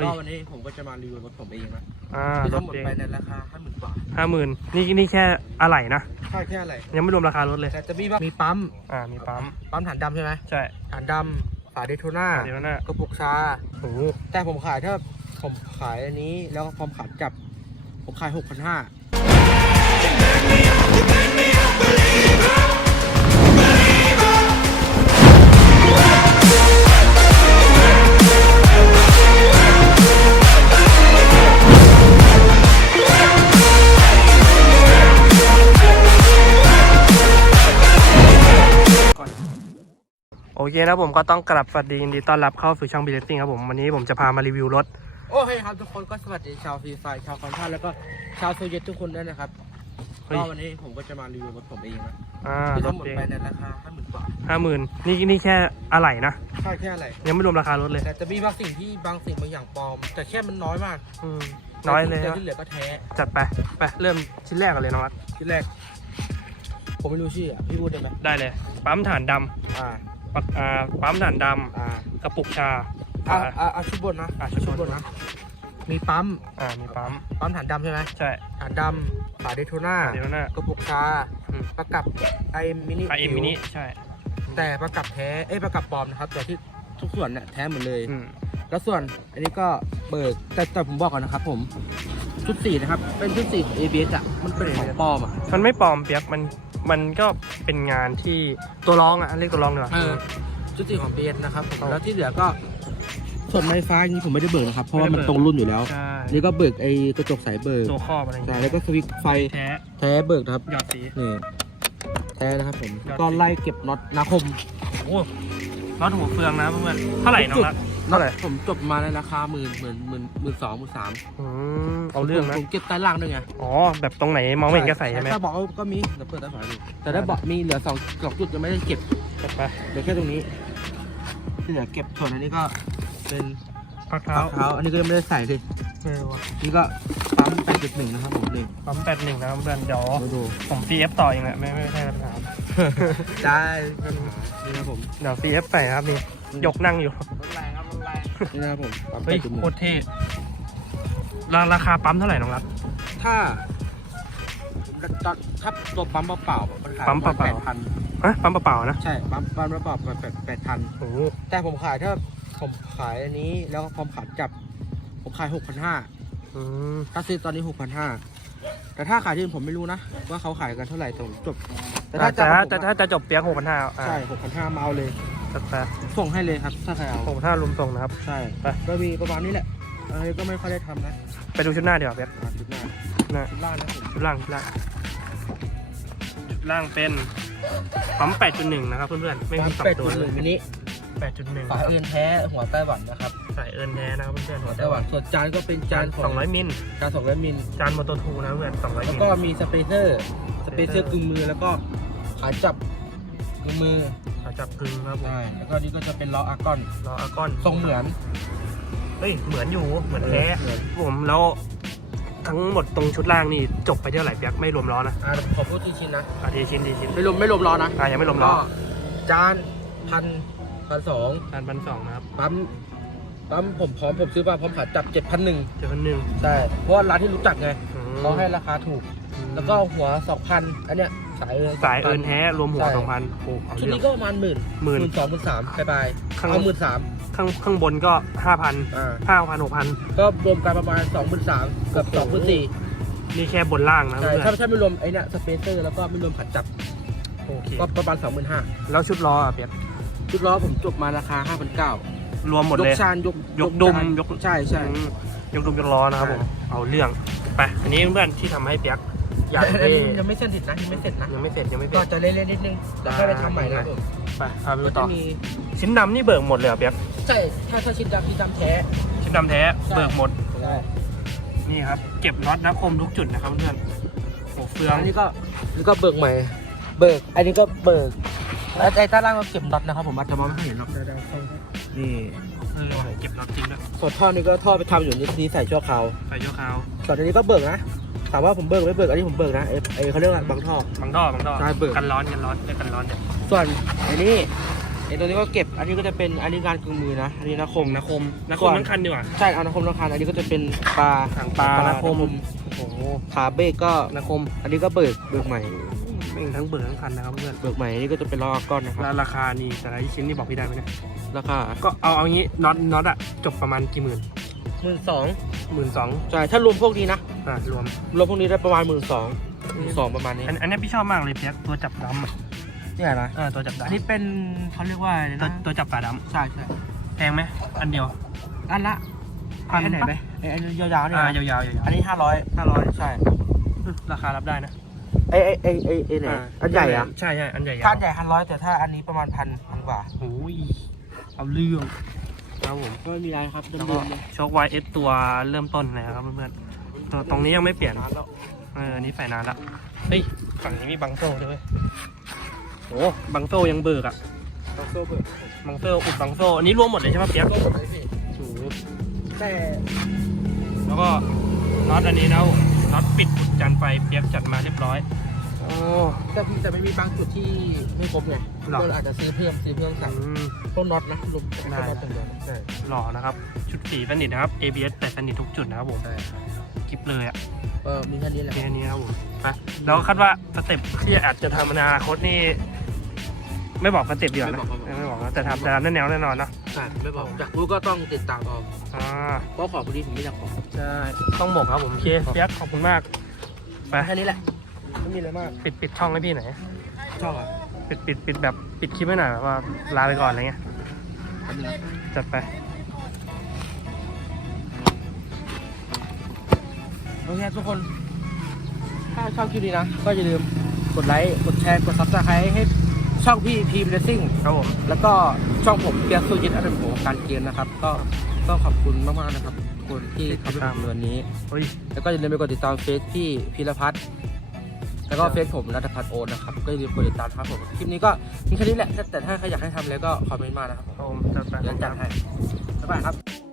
ฮ้ย ก็วันนี้ผมก็จะมารีวิวรถผมเองนะอ่าคือรทั้ถงหมดเองไปในราคาห้าหมื่นกว่าห้าหมื่นนี่นี่แค่อะไหล่นะ ค่าแค่อะไร ยังไม่รวมราคารถเลย แต่จะมีบ้างมีปั๊ม อ่า มีปั๊ม ปั๊มฐานดำใช่ไหมใช่ฐานดำฝาเดโทน่าเดี๋ยวนะกระปุกชา โอ้โหแต่ผมขายถ้าผมขายอันนี้แล้วก็พร้อมขายจับ ผมขายหกพันห้า เคนะผมก็ต้องกลับสวัสดียินดีต้อนรับเข้าสู่ช่องบิลเลตติ้งครับผมวันนี้ผมจะพามารีวิวรถ โอเคครับทุกคนก็สวัสดีชาวฟรีไฟร์ชาวคอนท่าแล้วก็ชาวโซเยตทุกคนด้วยนะครับเฮ้ย ก็วันนี้ผมก็จะมารีวิวรถผมเองนะอ่าคือรทั้ถงหมดเองไปในราคาห้าหมื่นกว่าห้าหมื่นนี่นี่แค่อะไหล่นะค่าแค่อะไร ยังไม่รวมราคารถเลยแต่จะมีบางสิ่งที่บางสิ่งบางอย่างปลอม แต่แค่มันน้อยมากอืมน้อยเลยแต่นะที่เหลือก็แท้จัดไปไปเริ่มชิ้นแรกกันเลยน้องรัฐที่แรก ผมไม่รู้ชื่ออะพี่พูดได้ไหมได้เลย ปั๊มฐานดำอ่า ปักอ่าปั๊มฐานดอ่าำกระปุกชาอ่าอ่าอ่าเอาชุดบนนะอ่าชุดบนนะ มีปั๊ม อ่ามีปั๊มปั๊มฐานดำใช่ไหมใช่ฐานดำฝาเดโทน่าเดี๋ยวนะ กระปุกชา อืม ประกับไอมินิไอเอ็มมินิใช่แต่ประกับแท้ เอ้ยประกับปลอมนะครับแต่ที่ทุกส่วนเนี่ยแท้หมดเลย อืมแล้วส่วนอันนี้ก็เบิกแต่แต่ผมบอกก่อนนะครับผมชุดสีนะครับ เป็นชุดสีของ ABS อะ มันเป็นของปลอมอะ มันไม่ปลอมเปียกมัน มันก็เป็นงานที่ตัวรองอะเรียกตัวรองดีกว่าเออชุดสีของ ABS นะครับผมเอาแล้วที่เหลือก็ ส่วนไม้ฟ้าอย่างนี้ผมไม่ได้เบิกนะครับ เพราะว่าไม่มันได้เบิก ตรงรุ่นอยู่แล้ว ใช่นี่ก็เบิกไอ้กระจกใสเบิกตัวครอบอะไรอย่างใช่เงี้ยแล้วก็สวิตช์ไฟแท้แท้เบิกนะครับ หยอดสี นี่แท้นะครับผม ยอด ก็ไล่เก็บน็อตนาคม โอ้น็อตหัวเฟืองนะเพื่อนๆเท่าไหร่น้อง รัฐน็อตผมจบมาในราคาหมื่นหมื่นหมื่นหมื่นสองหมื่นสามอืมเอาเรื่องนะผมเก็บใต้ล่างด้วยไงอ๋อแบบตรงไหนมองไม่เห็นก็ใส่ใช่ไหมถ้าบอกว่าก็มีเดี๋ยวเปิดใต้ฝาดูแต่ถ้าบอกมีเหลือสองสองจุดยังไม่ได้เก็บจัดไปเหลือแค่ตรงนี้ที่เหลือเก็บส่วนอันนี้ก็เป็นพักเท้าเท้าเท้าอันนี้ก็ยังไม่ได้ใส่เลยเออว่ะนี่ก็ปั๊มแปดจุดหนึ่งนะครับผมนี่ปั๊มแปดหนึ่งนะครับเพื่อนเดี๋ยวมาดูผม CF ต่อเองแหละไม่ไม่ใช่ปัญหาได้ปัญหานี่นะครับผมเดี๋ยว CF ใส่นะครับนี่ยกนั่งอยู่ นี่นะครับผมปั๊มเฮ้แปยดจุดหนึ่งโคตรเท่ราราคาปั๊มเท่าไหร่น้องรัฐถ้าถ้าตัวปั๊มเปล่าๆมันขายปั๊มเปล่าๆ แปดพันฮะปั๊มเปล่าๆนะ ใช่ปั๊มปั๊มเปล่าๆแปดแปดพันโอ้โหแต่ผมขายถ้าผมขายอันนี้แล้วก็พร้อมขายจับ ผมขายหกพันห้าอืมถ้าซื้อตอนนี้หกพันห้าแต่ถ้าขายที่อื่นผมไม่รู้นะว่าเขาขายกันเท่าไหร่แต่ผมจบแต่แต่ถ้าถ้าจะแต่ถ้าจะจบเปียกหกพันห้าใช่หกพันห้ามาเอาเลย จัดไปส่งให้เลยครับ ถ้าใครเอาหกพันห้ารวมส่งนะครับ ใช่ไปก็มีประมาณนี้แหละเอ้ยก็ไม่ค่อยได้ทำนะไปดูชุดหน้าดีกว่าเปียกอ่าชุดหน้าหน้าชุดล่างนะผมชุดล่างชุดล่างชุดล่างเป็นปั๊ม8.1 นะครับเพื่อนๆไม่มีปรับเป็ดตัวหเลนึ่ยงมินิ8.1ฝาเอื่นแท้หัวไต้หวันนะครับสายเอิร์นแท้นะครับเพื่อนๆหัวไต้หวันส่วนจานก็เป็นจานของ200มิลจานสองร้อยมิลจานมอเตอร์ทูนะเพื่อน200แล้วมิลก็มีสเปเซอร์สเปเซอร์กึ่งมือแล้วก็ขาจับ กึ่งมือขาจับกึ่งครับผมใช่แล้วก็นี่ก็จะเป็นล้ออาร์กอนล้ออากอนทรงเหมือนเฮ้ยเหมือนอยู่เหมือนแท้เหมือนผมแล้วทั้งหมดตรงชุดล่างนี่จบไปเท่าไหร่เปียกไม่รวมล้อนะอ่าผมขอพูดชิ้นๆนะอาทีชิ้นทีชิ้นไม่รวมไม่รวมล้อนะอ่ายังไม่รวมล้อก็จานพันพันสองจานพันสองนะครับปั๊มปั๊มผมพร้อมผมซื้อมาพร้อมขาจับเจ็ดพันหนึ่งเจ็ดพันหนึ่งใช่เพราะว่าร้านที่รู้จักไงเขาให้ราคาถูก แล้วก็หัวสองพันอันเนี้ย สายเอินสายเอิร์นแท้รวมหัวใช่สองพันโอ้เอาชุดเรื่อง นี้ก็ประมาณหมื่นหมื่นสองหมื่นสามไปไปข้าง เอาหมื่นสามข้างข้างบนก็ห้าพันอ่าห้าพันหกพันก็รวมกันประมาณสองหมื่นสามกับสองหมื่นสี่นี่แค่บนล่างนะใช่เพื่อนถ้าถ้าไม่รวมไอ้เนี้ยสเปเซอร์แล้วก็ไม่รวมขาจับโอเคก็ประมาณสองหมื่นห้าแล้วชุดล้ออะเปียกชุดล้อผมจบมาราคาห้าพันเก้ารวมหมดยเลยกชานยกยกดุมจานยก ใช่ใช่ อืมยกดุมยกล้อนะครับใช่ผม เอาเรื่อง ไป อันนี้เพื่อนที่ทำให้เปียก อยากอันได้นี้ยังไม่เสร็จนะยังไม่เสร็จนะยังไม่เสร็จยังไม่เสก็ร็จจะเล่นๆนิดนึงแต่ก็ได้ทำใหม่นะผมไปเอาไปดูก็ต่จะอมีชิ้นดำนี่เบิกหมดเลยเหรอเปียกใช่ถ้าถ้าชิ้นดำชิ้นดำแท้ ชิ้นดำแท้ใช่เบิกหมดได้นี่ครับ เก็บน็อตนะคมทุกจุดนะครับเพื่อนโอ้เฟืองอันนี้ก็นี่ก็เบิกใหม่ เบิก อันนี้ก็เบิกแล้วไอ้ใต้ล่างก็เก็บน็อตนะครับผมอาจจะมองไม่เห็นหรอกได้ๆนี่เออเก็บน็อตจริงด้วยส่วนท่อนี้ก็ท่อไปทำอยู่นี่นี่ใส่ชั่วคราวไฟชั่วคราวส่วนอันนี้ก็เบิกนะ ถามว่าผมเบิกไม่เบิกอันนี้ผมเบิกนะไอ้ไอ้เขาเรียกว่าบางท่อ บางท่อบางท่อใช่เบิก กันร้อนกันร้อนเรียกกันร้อนเนี่ยส่วนอันนี้ไอ้ตัวนี้ก็เก็บ อันนี้ก็จะเป็นอันนี้งานกึ่งมือนะ อันนี้นะคมนาคมนาคก่มอนทั้งคันดีกว่า ใช่เอานะคมราคาอันนี้ก็จะเป็นปลาหางปลา นาคมโอ้โหขาเบรกก็นาคม อันนี้ก็เบิกเบิกใหม่ แม่งทั้งเบิร์ทั้งคันนะครับเพื่อนเบิกใหม่อันนี้ก็จะเป็นล้อก้อนนะครับแล้วราคานี่แต่ละชิ้นนี่บอกพี่ได้ไหมเนี่ยราคาก็เอาเอางี้น็อตน็อตอะจบประมาณกี่หมื่นหมื่นสองหมื่นสองใช่ถ้ารวมพวกนี้นะ อ่ารวม รวมพวกนี้ได้ประมาณหมื่นสองสองประมาณนี้อันอันนี้พี่ชอบมากเลยเพียกตัวจับดำอะเนี่ยนะเออตัวจับอันดำนี้เป็นเขาเรียกว่าอะไรตัวนะตัวจับฝาดใช่ใช่ำแพงไหมอันเดียวอันละพันอันไหนปะไหมไอ้อันยาวๆเนี่ยอ่านะยาวๆยาวอันนี้ห้าร้อยๆห้าร้อยใช่ราคารับได้นะไอ้ไอ้ไอ้ไอ้ไอ้ไหนอันใหญ่อะใช่ใช่อันใหญ่ถ้าอันใหญ่พันร้อยแต่ถ้าอันนี้ประมาณพันพันกว่าโอ้ยเอาเรื่องครับผมก็ไม่มีอะไรครับแล้วเดิก็มๆเลย โชค YS ตัวเริ่มต้นเลยครับเพื่อนๆ ตัวตรงนี้ยังไม่เปลี่ยนนานแล้วเอออันนี้ใส่นานละเฮ้ยฝั่งนี้มีบังโซ่ด้วยเวยโอ้บังโซ่ยังเบิกอะต้องโซ่เบิกบังโซ่อุดบังโซ่อันนี้รวมหมดเลยใช่ปะเปียกโซ่เบิกเลยพี่โอ้โหแต่แล้วก็น็อตอันนี้นะน็อตปิดอุดจานไฟเปียกจัดมาเรียบร้อย โอ้แต่พี่แต่ไม่มีบางจุดที่ไม่ครบไงหรอ ก็อาจจะซื้อเพิ่มซื้อเพิ่มใส่อืมพวกน็อตนะรวมได้พวกน็อตตรงเดียวใช่หล่อนะครับ ชุดสีสนิทนะครับ ABS แต่สนิททุกจุดนะครับผมใช่คลิปเลยอะเออมีแค่นี้แหละ แค่นี้ครับผมไปแล้วคาดว่าสเต็ปที่อาจจะทำอนาคตนี่ ไม่บอกสเต็ปดีกว่านะไม่บอกนะแต่ทำแต่ทำแน่แนวแน่นอนเนอะใช่ไม่บอกอยากรู้ก็ต้องติดตามเอาอ่าเพราะของพวกนี้ผมไม่อยากบอกใช่ต้องบอกครับผมโอเคเปียกขอบคุณมาก ไป แค่นี้แหละ ไม่มีอะไรมาก ปิดปิดช่องให้พี่หน่อยชอบอะปิดปิดปิดแบบปิดคลิปให้หน่อยแบบว่าลาไปก่อนอะไรเงี้ยแป๊บนึงนะจัดไปโอเคทุกคน ถ้าชอบคลิปนี้นะ ก็อย่าลืมกดไลค์ กดแชร์ กดซับสไครต์ให้ช่องพี่พีมเรซิ่งครับผม แล้วก็ช่องผมเปียกสุยิตอันดับโหการเกียนนะครับ ก็ก็ขอบคุณมากๆนะครับทุกคนที่ทำให้ผมในวันนี้เฮ้ยแล้วก็อย่าลืมไปกดติดตามเฟซพี่พีรพัฒน์ แล้วก็เฟซผมรัตพัฒน์โอนนะครับ ก็อย่าลืมกดติดตามครับผม คลิปนี้ก็มีแค่นี้แหละ แต่ถ้าใครอยากให้ทำอะไรก็คอมเมนต์มานะครับผมครับผมจัดไปเดี๋ยวจัดให้บ๊ายบายครับ